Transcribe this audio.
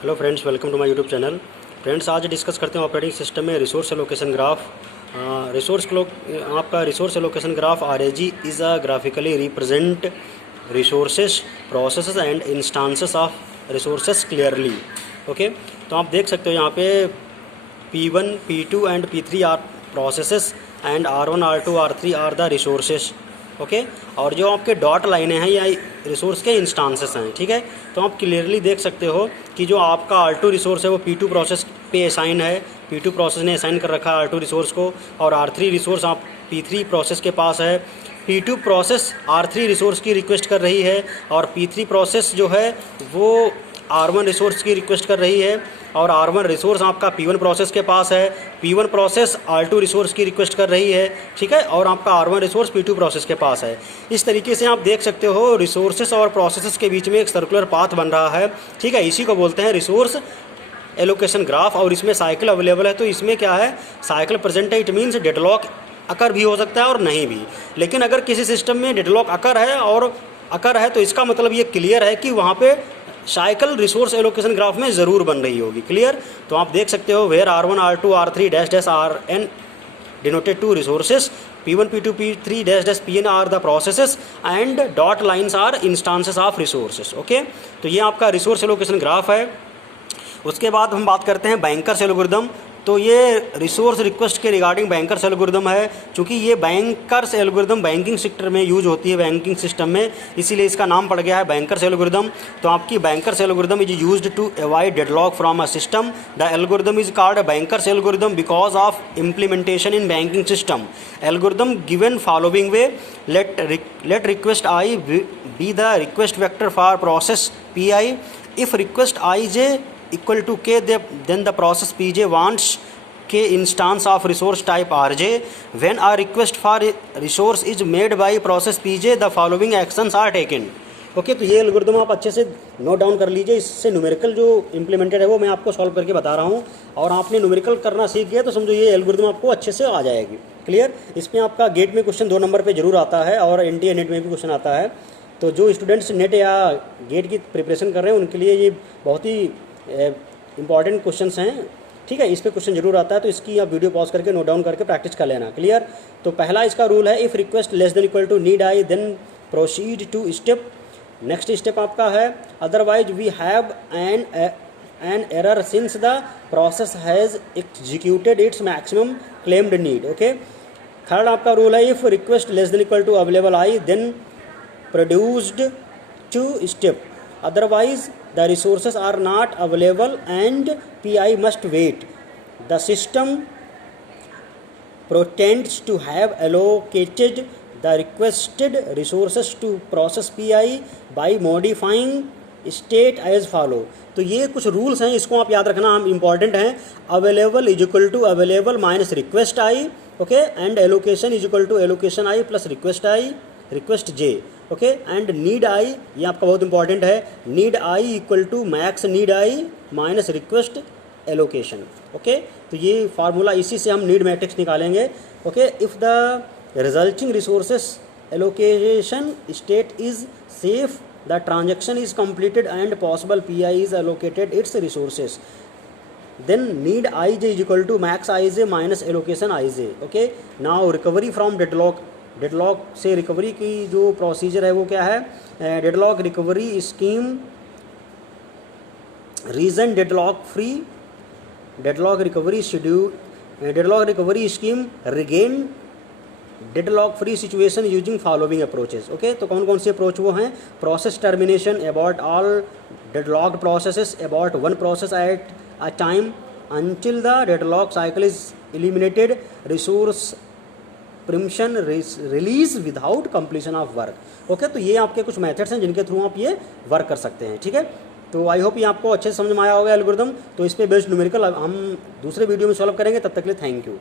Hello friends, welcome to my YouTube channel. Friends, आज discuss करते हैं ऑपरेटिंग सिस्टम में रिसोर्स एलोकेशन ग्राफ। आपका resource allocation graph RAG is a graphically represent resources, processes and instances of resources clearly. Okay, तो आप देख सकते हो यहाँ पे P1, P2 and P3 are processes and R1, R2, R3 are the resources. Okay, और जो आपके डॉट लाइनें हैं या रिसोर्स के इंस्टांसेस हैं। ठीक है, तो आप क्लियरली देख सकते हो कि जो आपका R2 रिसोर्स है वो P2 प्रोसेस पे असाइन है, P2 प्रोसेस ने असाइन कर रखा है R2 रिसोर्स को, और R3 रिसोर्स आप P3 प्रोसेस के पास है। P2 प्रोसेस R3 रिसोर्स की रिक्वेस्ट कर रही है और P3 प्रोसेस जो है वो R1 रिसोर्स की रिक्वेस्ट कर रही है, और R1 रिसोर्स आपका P1 प्रोसेस के पास है। P1 प्रोसेस R2 रिसोर्स की रिक्वेस्ट कर रही है, ठीक है, और आपका R1 रिसोर्स P2 प्रोसेस के पास है। इस तरीके से आप देख सकते हो रिसोर्सेस और प्रोसेसेस के बीच में एक सर्कुलर पाथ बन रहा है। ठीक है, इसी को बोलते हैं रिसोर्स एलोकेशन ग्राफ। और इसमें साइकिल अवेलेबल है, तो इसमें क्या है, साइकिल प्रेजेंट है, इट मीन्स डेडलॉक अकर भी हो सकता है और नहीं भी। लेकिन अगर किसी सिस्टम में डेडलॉक अकर है तो इसका मतलब ये क्लियर है कि वहाँ पे साइकिल रिसोर्स एलोकेशन ग्राफ में ज़रूर बन रही होगी। क्लियर, तो आप देख सकते हो where R1, R2, R3 dash dash Rn denoted to resources, P1, P2, P3 dash dash Pn are the processes and dot lines are instances of resources. Okay, तो ये आपका रिसोर्स एलोकेशन ग्राफ है। उसके बाद हम बात करते हैं बैंकर्स एल्गोरिदम। तो ये रिसोर्स रिक्वेस्ट के रिगार्डिंग बैंकर्स एल्गोरिदम है। चूँकि ये बैंकर्स एल्गोरिदम बैंकिंग सेक्टर में यूज होती है, बैंकिंग सिस्टम में, इसीलिए इसका नाम पड़ गया है बैंकर्स एल्गोरिदम। तो आपकी banker's algorithm is used to avoid deadlock from a system. The algorithm is called banker's algorithm because of implementation in banking system. Algorithm given following way, let request i be the request vector for process Pi। If request Ij equal to k, then the process Pj wants k instance of resource type Rj. When a request for resource is made by process Pj, the following actions are taken. Okay, तो ये algorithm आप अच्छे से note down कर लीजिए। इससे numerical जो implemented है वो मैं आपको सॉल्व करके बता रहा हूँ, और आपने न्यूमेरिकल करना सीख गया तो समझो ये एल्गोरिदम आपको अच्छे से आ जाएगी। क्लियर, इसमें आपका गेट में क्वेश्चन 2 नंबर पे जरूर आता है, और NTA नेट में भी क्वेश्चन आता है। तो जो स्टूडेंट्स नेट या गेट की प्रिपरेशन कर रहे हैं उनके लिए ये बहुत ही इंपॉर्टेंट क्वेश्चंस हैं। ठीक है, इस पे क्वेश्चन जरूर आता है, तो इसकी आप वीडियो पॉज करके नोट डाउन करके प्रैक्टिस कर लेना। क्लियर, तो पहला इसका रूल है, if request less than equal to need i then proceed to step. Next step आपका है otherwise we have an error since the process has executed its maximum claimed need. Okay, third आपका rule है, if request less than equal to available i then produced to step, otherwise the resources are not available and Pi must wait. The system pretends to have allocated the requested resources to process Pi by modifying state as follow. तो ये कुछ rules हैं, इसको आप याद रखना, हम important हैं। Available is equal to available minus request i, okay, and allocation is equal to allocation i plus request j. Okay, and need i, ये आपका बहुत इंपॉर्टेंट है, need i equal to max need i minus request allocation. Okay, तो ये formula, इसी से हम need matrix निकालेंगे। Okay, if the resulting resources allocation state is safe, the transaction is completed and possible Pi is allocated its resources, then need Ij is equal to max Ij minus allocation Ij. Okay, now recovery from deadlock से recovery की जो procedure है वो क्या है, deadlock recovery scheme, regain deadlock free, deadlock recovery schedule, deadlock recovery scheme, regain deadlock free situation using following approaches. Okay, तो कौन कौन से अप्रोच वो हैं, process termination, abort all deadlocked processes, abort one process at a time until the deadlock cycle is eliminated, resource preemption release without completion of work. Okay, तो ये आपके कुछ मेथड्स हैं जिनके थ्रू आप ये वर्क कर सकते हैं। ठीक है, तो आई होप ये आपको अच्छे से समझ में आया होगा एल्गोरिदम। तो इस पे बेस्ड न्यूमेरिकल हम दूसरे वीडियो में सॉल्व करेंगे, तब तक के लिए थैंक यू।